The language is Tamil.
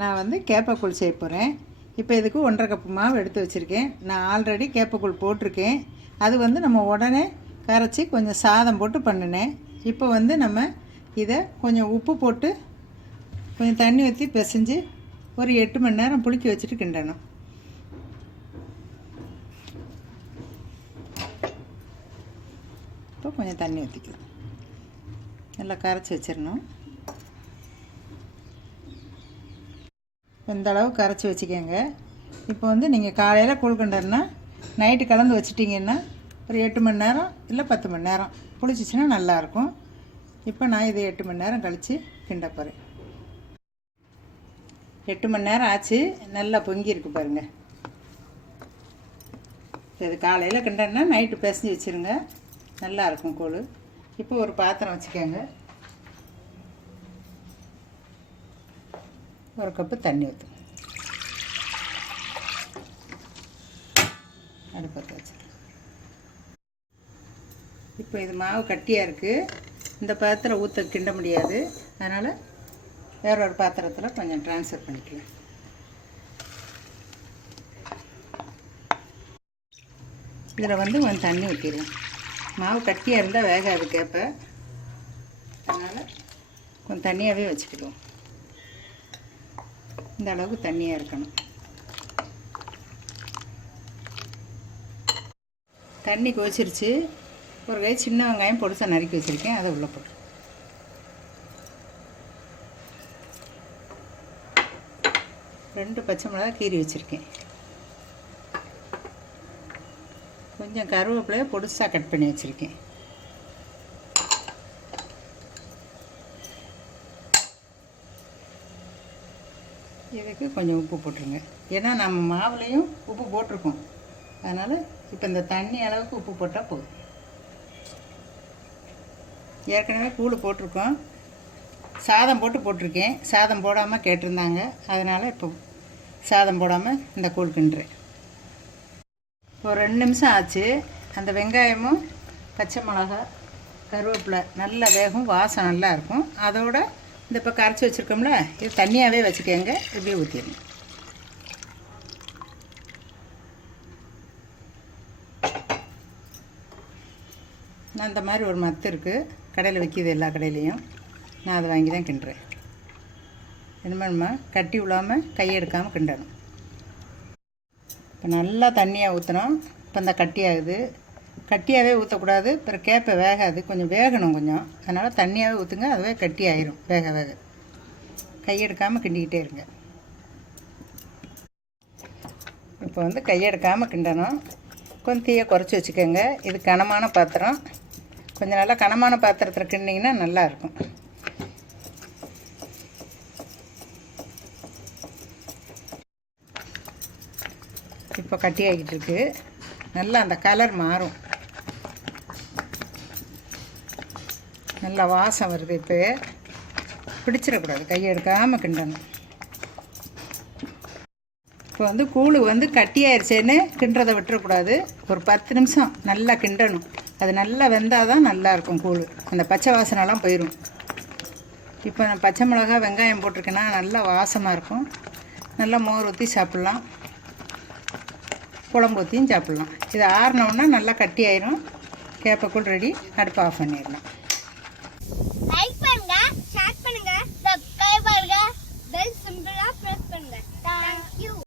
நான் வந்து கேப்பக்கூழ் செய்ய போகிறேன். இப்போ இதுக்கு 1.5 கப்பு மாவு எடுத்து வச்சுருக்கேன். நான் ஆல்ரெடி கேப்பக்கூழ் போட்டிருக்கேன். அது வந்து நம்ம உடனே கரைச்சி கொஞ்சம் சாதம் போட்டு பண்ணினேன். இப்போ வந்து நம்ம இதை கொஞ்சம் உப்பு போட்டு கொஞ்சம் தண்ணி ஊற்றி பிசைஞ்சு ஒரு 8 மணி நேரம் புளிக்க வச்சுட்டு கிண்டணும். இப்போ கொஞ்சம் தண்ணி ஊற்றிக்கலாம். நல்லா கரைச்சி வச்சிடணும். இந்த அளவு கரைச்சி வச்சுக்கோங்க. இப்போ வந்து நீங்கள் காலையில் கூழ் கிண்டர்னா நைட்டு கலந்து வச்சிட்டிங்கன்னா ஒரு 8 மணி நேரம் இல்லை 10 மணி நேரம் புளிச்சிச்சின்னா நல்லாயிருக்கும். இப்போ நான் இதை 8 மணி நேரம் கழித்து கிண்ட போகிறேன். 8 மணி நேரம் ஆச்சு. நல்லா பொங்கி இருக்கு பாருங்கள். இது காலையில் கிண்டர்னா நைட்டு பிசைஞ்சு வச்சுருங்க, நல்லாயிருக்கும் கூழ். இப்போ ஒரு பாத்திரம் வச்சுக்கோங்க. 1 கப்பு தண்ணி ஊற்று. அடுப்பத்தை வச்சு இப்போ இது மாவு கட்டியாக இருக்குது. இந்த பாத்திரம் ஊற்ற கிண்ட முடியாது. அதனால் வேற ஒரு பாத்திரத்தில் கொஞ்சம் ட்ரான்ஸ்ஃபர் பண்ணிக்கலாம். இதில் வந்து கொஞ்சம் தண்ணி ஊற்றிடுவோம். மாவு கட்டியாக இருந்தால் வேகாது கேப்ப. அதனால் கொஞ்சம் தண்ணியாகவே வச்சுக்கிடுவோம். இந்த அளவுக்கு தண்ணியாக இருக்கணும். தண்ணி கொதிச்சிருச்சு. ஒரு கை சின்ன வெங்காயம் பொடிசாக நறுக்கி வச்சுருக்கேன், அதை உள்ளே போட்டு 2 பச்சை மிளகாய் கீறி வச்சுருக்கேன். கொஞ்சம் கருவேப்பிலையை பொடிசாக கட் பண்ணி வச்சுருக்கேன். இதுக்கு கொஞ்சம் உப்பு போட்டுருங்க. ஏன்னா நம்ம மாவுலேயும் உப்பு போட்டிருக்கோம். அதனால் இப்போ இந்த தண்ணி அளவுக்கு உப்பு போட்டால் போதும். ஏற்கனவே கூழ் போட்டிருக்கோம். சாதம் போட்டிருக்கேன். சாதம் போடாமல் கேட்டிருந்தாங்க. அதனால் இப்போ சாதம் போடாமல் இந்த கூழ் கிண்டுறேன். ஒரு 2 நிமிஷம் ஆச்சு. அந்த வெங்காயமும் பச்சை மிளகா கருவேப்பிலை நல்லா வேகும், வாசம் நல்லா இருக்கும். அதோட இந்த இப்போ கரைச்சி வச்சுருக்கோம்ல, இது தண்ணியாகவே வச்சுக்கோங்க. இப்படியே ஊற்றிடணும். நான் இந்த மாதிரி ஒரு மத்து இருக்குது, கடையில் விற்கிது எல்லா கடையிலையும். நான் அதை வாங்கி தான் கிண்டுறேன். என்ன பண்ணுமா, கட்டி விழாமல் கையெடுக்காமல் கிண்டணும். இப்போ நல்லா தண்ணியாக ஊற்றணும். இப்போ இந்த கட்டியாகுது. கட்டியாகவே ஊற்றக்கூடாது, அப்புறம் கேப்பை வேகாது. கொஞ்சம் வேகணும் கொஞ்சம். அதனால் தண்ணியாகவே ஊற்றுங்க, அதுவே கட்டி ஆயிரும். வேக வேக கையெடுக்காமல் கிண்டிக்கிட்டே இருங்க. இப்போ வந்து கையெடுக்காமல் கிண்டணும். கொஞ்சம் தீயை குறைச்சி வச்சுக்கோங்க. இது கனமான பாத்திரம். கொஞ்சம் நல்லா கனமான பாத்திரத்தில் கிண்டிங்கன்னா நல்லாயிருக்கும். இப்போ கட்டி ஆகிட்டு இருக்கு. நல்லா அந்த கலர் மாறும். நல்லா வாசம் வருது. இப்போ பிடிச்சிடக்கூடாது, கையை எடுக்காமல் கிண்டணும். இப்போ வந்து கூழ் வந்து கட்டியாயிருச்சேன்னு கிண்டுறதை விட்டுறக்கூடாது. ஒரு 10 நிமிஷம் நல்லா கிண்டணும். அது நல்லா வெந்தால் தான் நல்லாயிருக்கும் கூழ். அந்த பச்சை வாசனைலாம் போயிடும். இப்போ நான் பச்சை மிளகா வெங்காயம் போட்டிருக்கேன்னா நல்லா வாசமாக இருக்கும். நல்லா மோர் ஊற்றி சாப்பிட்லாம், குழம்பு ஊற்றியும் சாப்பிட்லாம். இது ஆறினோன்னா நல்லா கட்டி ஆயிரும். கேப்பக்கூழ் ரெடி. அடுப்பு ஆஃப் பண்ணிடலாம்.